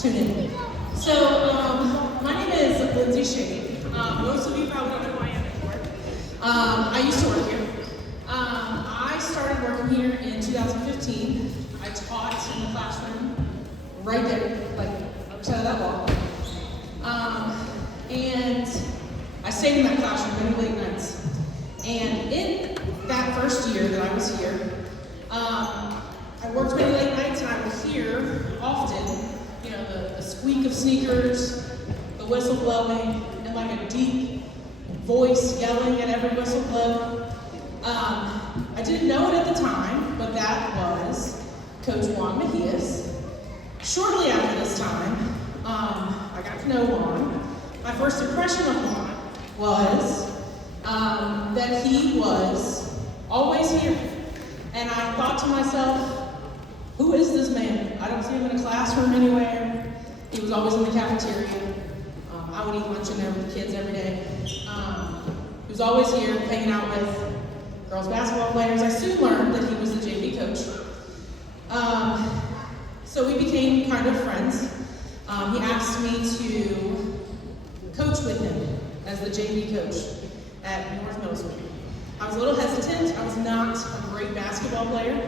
tune in. So, my name is Lindsay Shady. Most of you probably don't know who I am anymore. I used to work here. I started working here in 2015. I taught in the classroom right there, like other side of that wall. And I stayed in that classroom many late nights. And in that first year that I was here, I worked many late nights and I would hear often, you know, the squeak of sneakers, the whistle blowing, and like a deep voice yelling at every whistle blow. I didn't know it at the time, but that was Coach Mejias. Shortly after this time, I got to know Juan. My first impression of Juan was that he was always here. And I thought to myself, who is this man? I don't see him in a classroom anywhere. He was always in the cafeteria. I would eat lunch in there with the kids every day. He was always here hanging out with girls basketball players. I soon learned that he was the JV coach. So we became kind of friends. He asked me to coach with him as the JV coach at North Middle School. I was a little hesitant. I was not a great basketball player,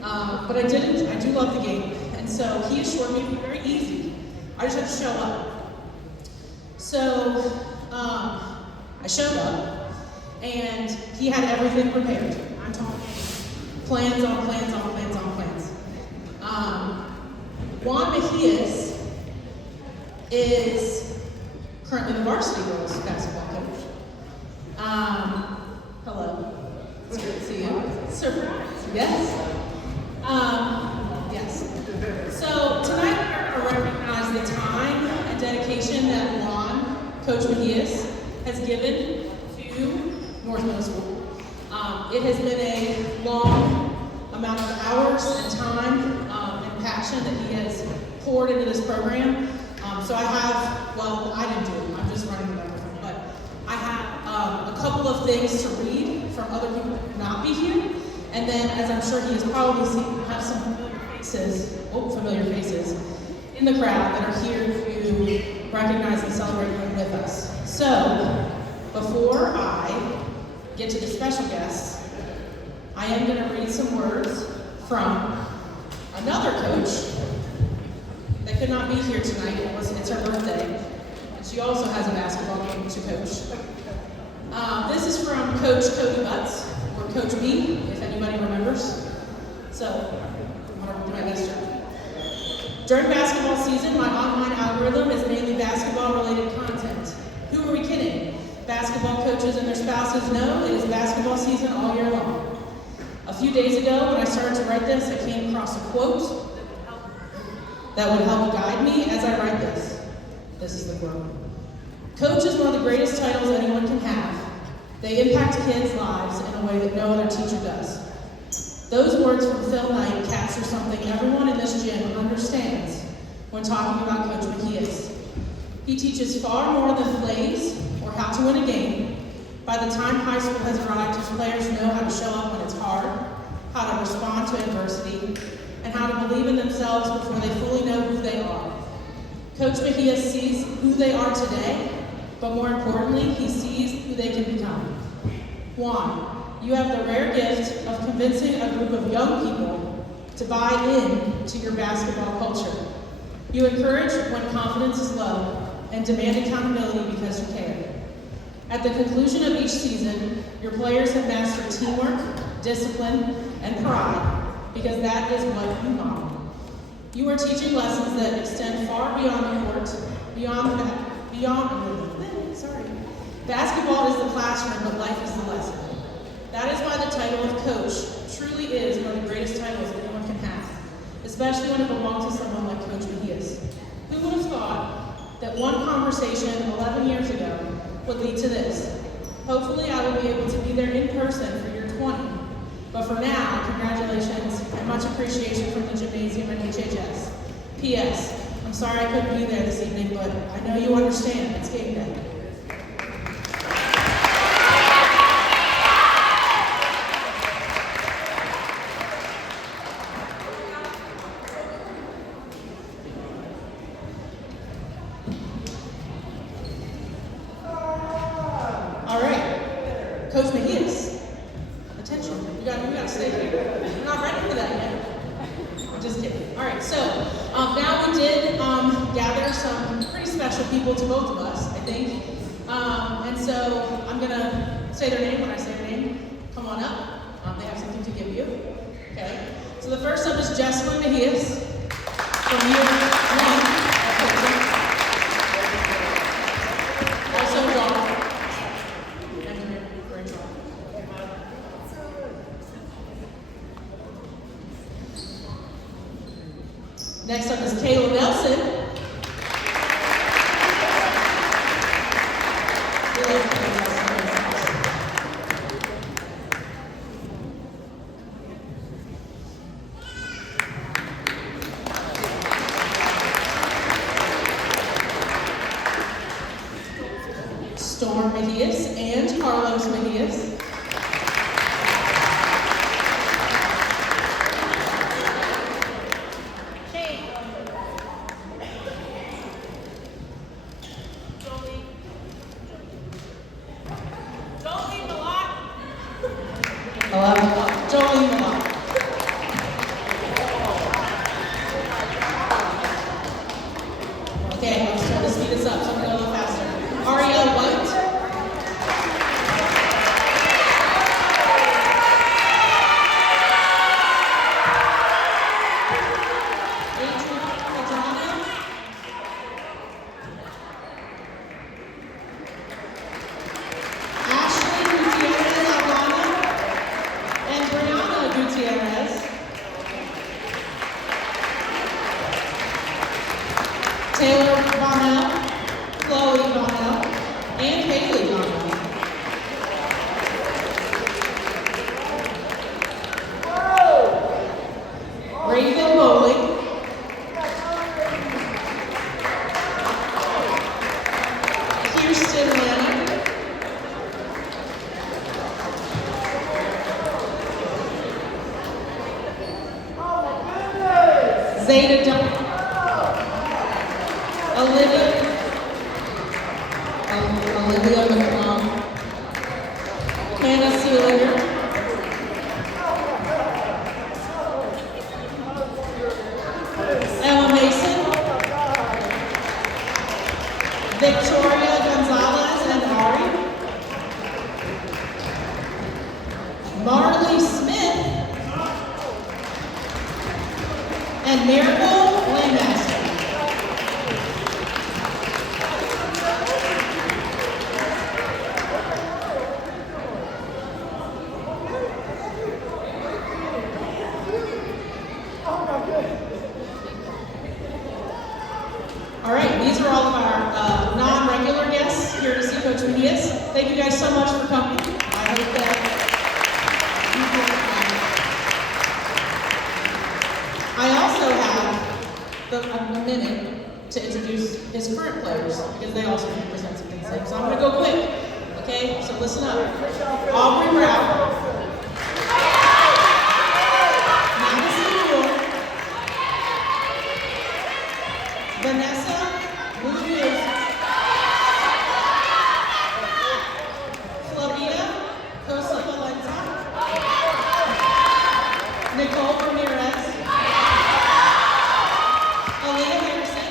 but I do love the game. And so he assured me it would be very easy. I just had to show up. So I showed up, and he had everything prepared. I'm talking plans on plans on plans on plans. Juan Mejias is currently the varsity girls basketball coach. Hello. It's good to see you. Surprise. Yes. Yes. So tonight we're going to recognize the time and dedication that Juan, Coach Mejias, has given to North Middle School. It has been a long amount of hours and time and passion that he has poured into this program. So I have, well, I didn't do it. I'm just running the microphone, but I have a couple of things to read from other people that could not be here. And then, as I'm sure he has probably seen, have some familiar faces in the crowd that are here to recognize and celebrate him with us. So, before I get to the special guests, I am going to read some words from another coach that could not be here tonight. It's her birthday, and she also has a basketball game to coach. This is from Coach Cody Butts, or Coach B, if anybody remembers. So, I'm going to do my best job. During basketball season, my online algorithm is mainly basketball-related content. Who are we kidding? Basketball coaches and their spouses know it is basketball season all year long. A few days ago, when I started to write this, I came across a quote that would help guide me as I write this. This is the quote. Coach is one of the greatest titles anyone can have. They impact kids' lives in a way that no other teacher does. Those words from Phil Knight capture something everyone in this gym understands when talking about Coach Mejias. He teaches far more than plays or how to win a game. By the time high school has arrived, his players know how to show up when it's hard, how to respond to adversity, and how to believe in themselves before they fully know who they are. Coach Mejias sees who they are today, but more importantly, he sees who they can become. Juan, you have the rare gift of convincing a group of young people to buy in to your basketball culture. You encourage when confidence is low and demand accountability because you care. At the conclusion of each season, your players have mastered teamwork, discipline, and pride because that is what you model. You are teaching lessons that extend far beyond the court, Basketball is the classroom, but life is the lesson. That is why the title of coach truly is one of the greatest titles anyone can have, especially when it belongs to someone like Coach Mejias. Who would have thought that one conversation 11 years ago would lead to this? Hopefully I will be able to be there in person for year 20. But for now, congratulations and much appreciation from the gymnasium and Mejias. P.S. I'm sorry I couldn't be there this evening, but I know you understand. It's game day. special people to both of us, I think. And so I'm gonna say their name. When I say their name, come on up. They have something to give you. Okay. So the first up is Jessica Mejias from year 1 of coaching. Also Dawn. Next up is Kayla Nelson. Storm Mejias and Carlos Mejias. Jolene Malott. Okay, let's try to speed this up so I'm going to go a little faster. Ariel White. Taylor Bonnell, Chloe Bonnell, and Haley Bonnell. Raven Bowling. Kirsten Lanning. Zeta Dunn. Olivia McClung, Hannah Seelinger, Emma Mason, Victoria Gonzalez and Ari, Marley Smith, and Miracle Landmaster. All right, these are all of our non-regular guests here to see Coach Mejias. Thank you guys so much for coming. I hope that you will. I also have a minute to introduce his current players because they also can present some things. So I'm going to go quick. Okay, so listen up. Aubrey Rao. Vanessa Munoz, Flavia Cosa Valenza, Nicole Ramirez, Aaliyah Harrison,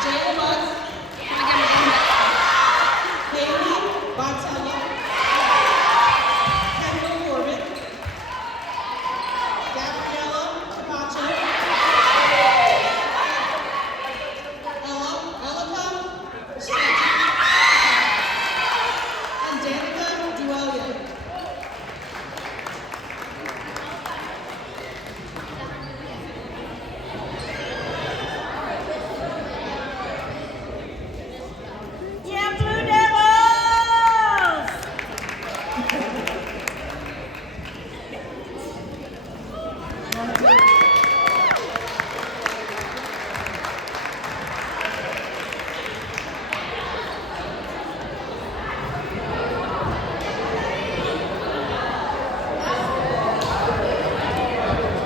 Jayla Butts, Haley Bottella, Kendall Corbin, Gabriella Capacho,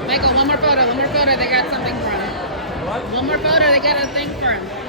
Michael, one more photo, they got something for him. What? One more photo, they got a thing for him.